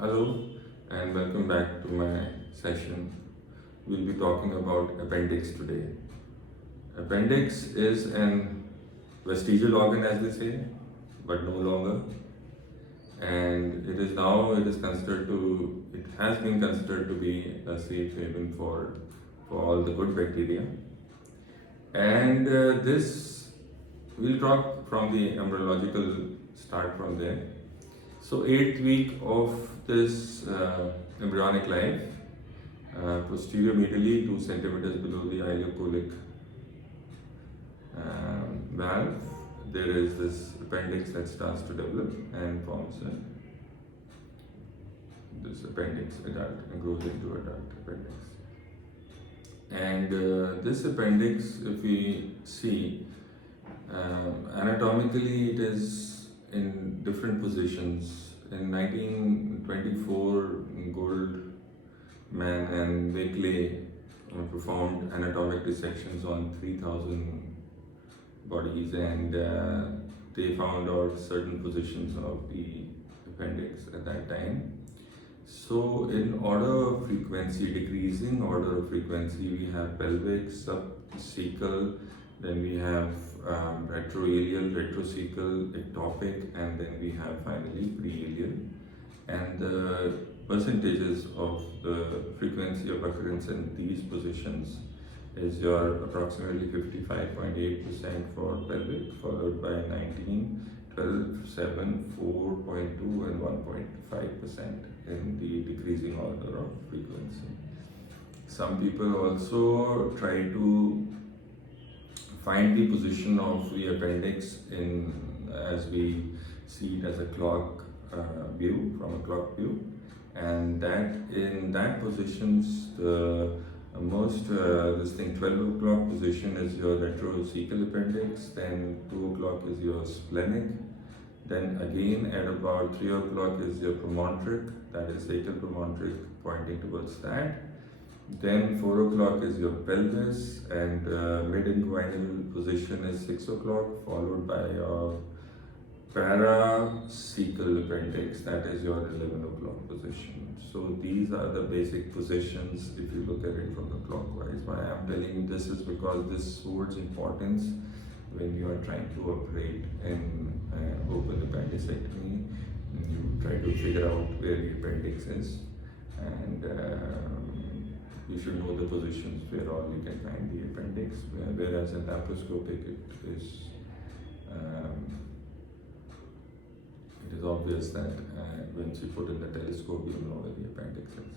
Hello and welcome back to my session. We'll be talking about appendix today. Appendix is an vestigial organ, as they say, but no longer. And it has been considered to be a safe haven for all the good bacteria. And we'll talk from the embryological start from there. So 8th week of this embryonic life, posterior medially 2 centimeters below the ileocolic valve, there is this appendix that starts to develop and forms this appendix adult and grows into adult appendix. And this appendix, if we see, anatomically it is in different positions. In 1924, Goldman and Meckel performed anatomic dissections on 3,000 bodies, and they found out certain positions of the appendix at that time. So in order of frequency, decreasing order of frequency, we have pelvic, subcecal, then we have retroaelial, retrocecal, ectopic, and then we have finally preaelial. And the percentages of the frequency of occurrence in these positions is your approximately 55.8% for pelvic, followed by 19, 12, 7, 4.2 and 1.5% in the decreasing order of frequency. Some people also try to find the position of the appendix as we see it as a clock view, from a clock view, and that in that positions the most 12 o'clock position is your retrocecal appendix, then 2 o'clock is your splenic, then again at about 3 o'clock is your promontoric, that is sacral promontoric pointing towards that. Then 4 o'clock is your pelvis, and mid-inguinal position is 6 o'clock, followed by your paracecal appendix, that is your 11 o'clock position. So these are the basic positions if you look at it from the clockwise. Why I am telling you this is because this holds importance when you are trying to operate in open appendicectomy. You try to figure out where the appendix is, and you should know the positions where all you can find the appendix, whereas in laparoscopic it is obvious that once you put in the telescope you know where the appendix is.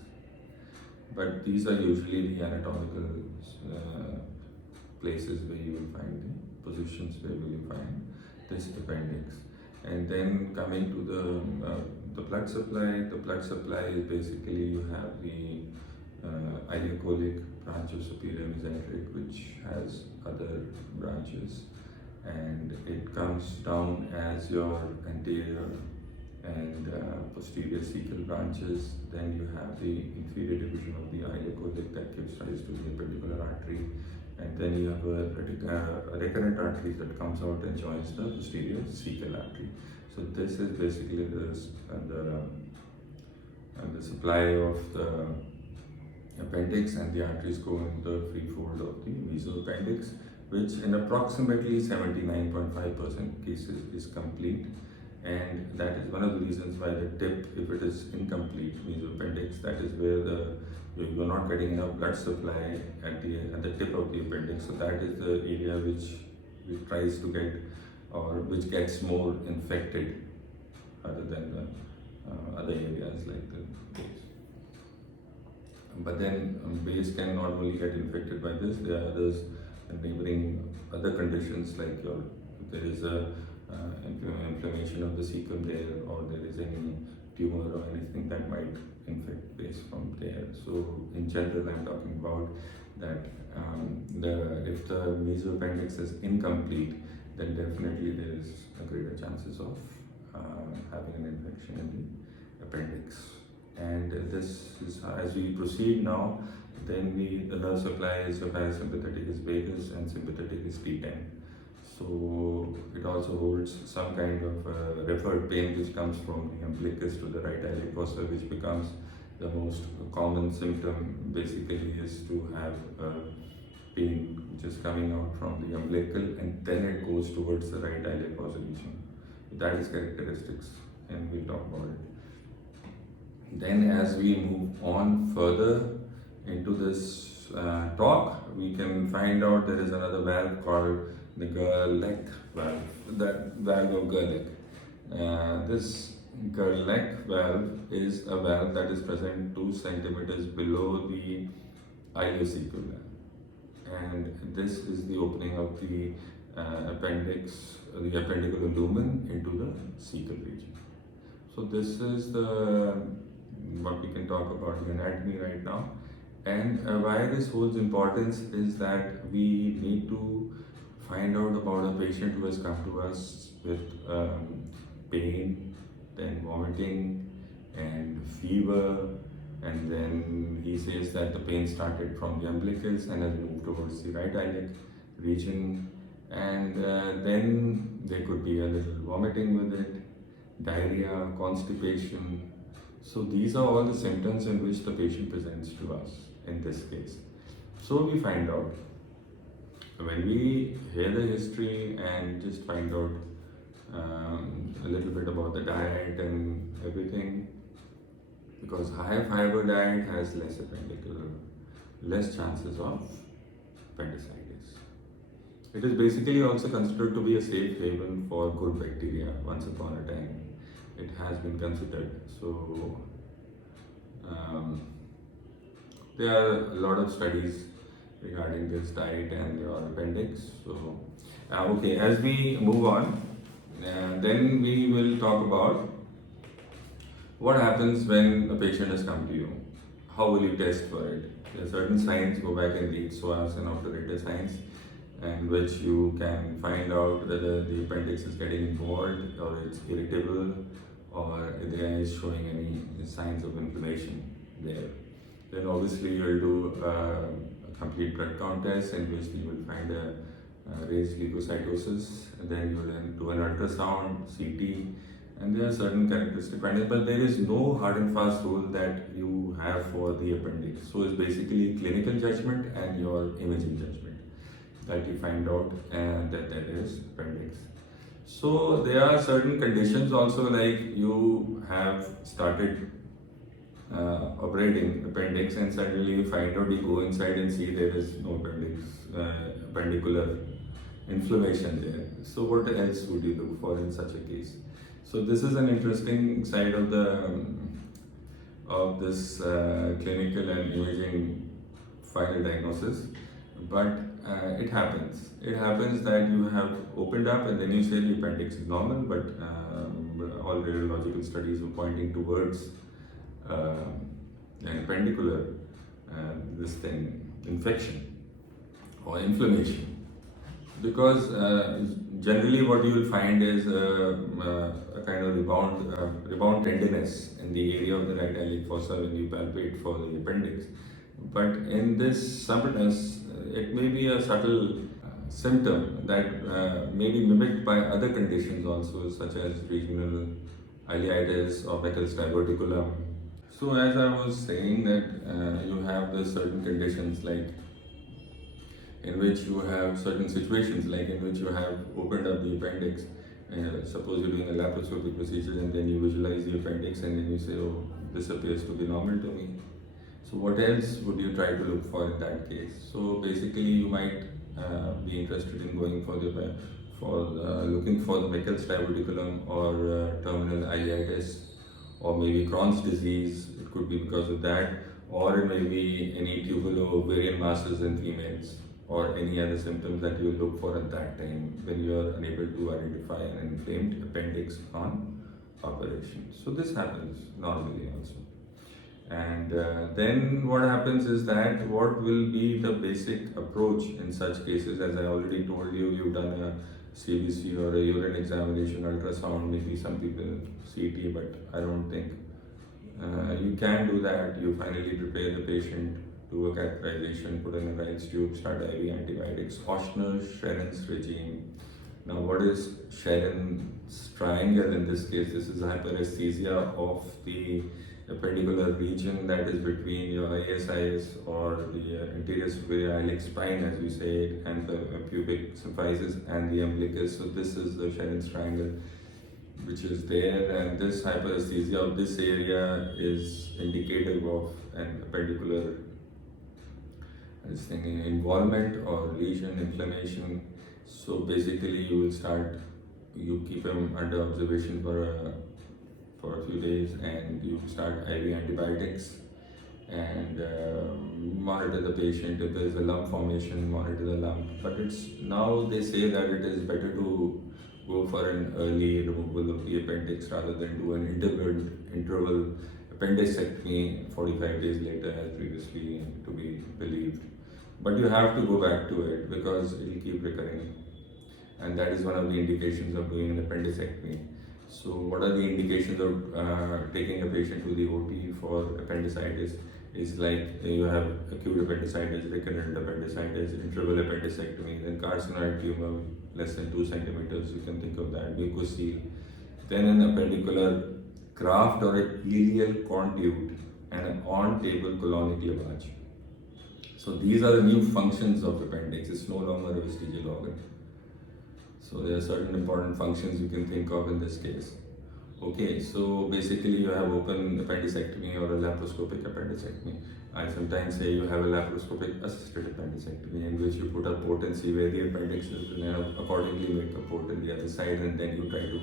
But these are usually the anatomical places where you will find the positions where you will find this appendix. And then coming to the blood supply, is basically you have the ileocolic branch of superior mesenteric, which has other branches, and it comes down as your anterior and posterior cecal branches. Then you have the inferior division of the ileocolic that gives rise to the appendicular artery, and then you have a recurrent artery that comes out and joins the posterior cecal artery. So this is basically the supply of the appendix, and the arteries go in the free fold of the mesoappendix, which in approximately 79.5% cases is complete. And that is one of the reasons why the tip, if it is incomplete mesoappendix, that is where you're not getting enough blood supply at the tip of the appendix. So that is the area which tries to get, or which gets more infected other than the other areas like the base. But then base can not only get infected by this, there are others neighboring other conditions, like if there is a inflammation of the cecum there, or there is any tumor or anything that might infect base from there. So in general I'm talking about that if the mesoappendix is incomplete, then definitely there is a greater chances of having an infection in the appendix. And this is as we proceed now, then the nerve supply is your parasympathetic is vagus and sympathetic is T10. So it also holds some kind of referred pain which comes from the umbilicus to the right iliac fossa, which becomes the most common symptom. Basically is to have pain which is coming out from the umbilical and then it goes towards the right iliac fossa region. That is characteristics, and we'll talk about it. Then as we move on further into this talk, we can find out there is another valve called the Gall valve, that valve of Gall. This Gall valve is a valve that is present 2 centimeters below the ileocecula, and this is the opening of the appendix, the appendicular lumen into the cecal region. So this is the what we can talk about the anatomy right now. And why this holds importance is that we need to find out about a patient who has come to us with pain, then vomiting and fever, and then he says that the pain started from the umbilicus and has moved towards the right iliac region, and then there could be a little vomiting with it, diarrhea, constipation. So these are all the symptoms in which the patient presents to us in this case. So we find out, when we hear the history and just find out a little bit about the diet and everything, because high fiber diet has less appendicular, less chances of appendicitis. It is basically also considered to be a safe haven for good bacteria. Once upon a time, it has been considered. So there are a lot of studies regarding this diet and your appendix. So okay, as we move on, then we will talk about what happens when a patient has come to you. How will you test for it? There are certain signs, go back and read SOAS and obturator signs, in which you can find out whether the appendix is getting involved or it's irritable, or there is showing any signs of inflammation there. Then obviously you will do a complete blood count test in which you will find a raised leukocytosis, and then you will then do an ultrasound, CT, and there are certain characteristics, but there is no hard and fast rule that you have for the appendix. So it's basically clinical judgment and your imaging judgment that you find out that there is appendix. So there are certain conditions also, like you have started operating appendix and suddenly you find out, you go inside and see there is no appendix, appendicular inflammation there. So what else would you look for in such a case? So this is an interesting side of the of this clinical and imaging final diagnosis, but it happens. It happens that you have opened up and then you say the appendix is normal, but all radiological studies are pointing towards an appendicular infection or inflammation. Because generally what you will find is a kind of rebound tenderness in the area of the right iliac fossa when you palpate for the appendix. But in this stubbornness, it may be a subtle symptom that may be mimicked by other conditions also, such as regional Ileitis or Meckel's Diverticulum. So as I was saying that you have the certain conditions, like in which you have certain situations, like in which you have opened up the appendix. Suppose you're doing a laparoscopic procedure and then you visualize the appendix and then you say, oh, this appears to be normal to me. So what else would you try to look for in that case? So basically you might be interested in going for looking for the Meckel's diverticulum or terminal ileitis, or maybe Crohn's disease. It could be because of that, or it may be any tubulo-ovarian masses in females, or any other symptoms that you look for at that time when you are unable to identify an inflamed appendix on operation. So this happens normally also. And then what happens is that what will be the basic approach in such cases? As I already told you, you've done a CBC or a urine examination, ultrasound, maybe some people CT, but I don't think you can do that. You finally prepare the patient, do a catheterization, put in a Rice tube, start IV antibiotics, Oshner, Sherren's regime, Now, what is Sherren's triangle in this case? This is hyperesthesia of the appendicular region that is between your ISIS or the anterior superior iliac spine, as we say it, and the pubic symphysis and the umbilicus. So this is the Sherren's triangle which is there, and this hyperesthesia of this area is indicative of an appendicular involvement or lesion, inflammation. So basically you keep him under observation for a few days, and you start IV antibiotics and monitor the patient. If there is a lump formation, monitor the lump. But now they say that it is better to go for an early removal of the appendix rather than do an interval appendicectomy 45 days later, as previously to be believed. But you have to go back to it because it will keep recurring, and that is one of the indications of doing an appendicectomy. So what are the indications of taking a patient to the OT for appendicitis? Is like you have acute appendicitis, recurrent appendicitis, interval appendicectomy, then carcinoid tumor less than 2 centimeters, you can think of that, mucocele, then an appendicular graft or a ileal conduit, and an on-table colonic lavage. So these are the new functions of appendix. It's no longer a vestigial organ. So there are certain important functions you can think of in this case. Okay, so basically you have open appendicectomy or a laparoscopic appendicectomy. I sometimes say you have a laparoscopic assisted appendicectomy in which you put a potency where the appendix is, and then accordingly make a port in the other side, and then you try to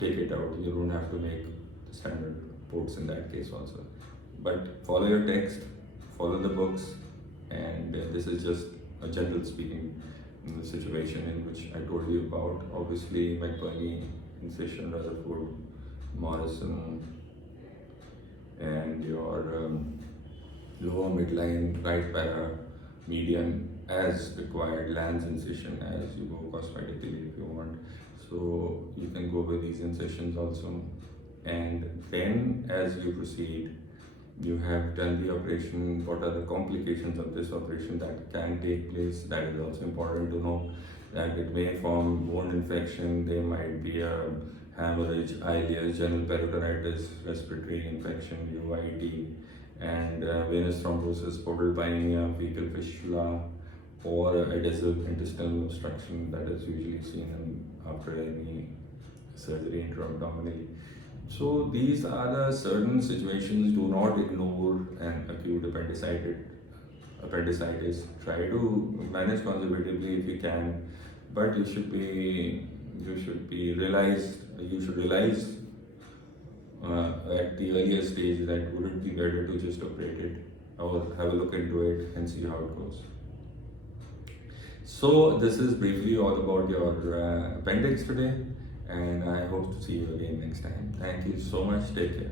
take it out. You don't have to make the standard ports in that case also. But follow your text, follow the books, and this is just a general speaking situation in which I told you about. Obviously, McBurney, incision, Rutherford, Morrison, and your lower midline, right para, median as required, Lanz incision as you go cosmetically if you want. So you can go with these incisions also. And then as you proceed, you have done the operation, what are the complications of this operation that can take place. That is also important to know, that it may form wound infection, there might be a hemorrhage, ileus, general pericarditis, respiratory infection, UIT, and venous thrombosis, portal pneumonia, fecal fistula, or adhesive intestinal obstruction that is usually seen after any surgery intra-abdominally. So these are the certain situations. Do not ignore an acute appendicitis. Try to manage conservatively if you can, but you should realize at the earlier stage that would it be better to just operate it or have a look into it and see how it goes. So this is briefly all about your appendix today, and I hope to see you again next time. Thank you so much. Take care.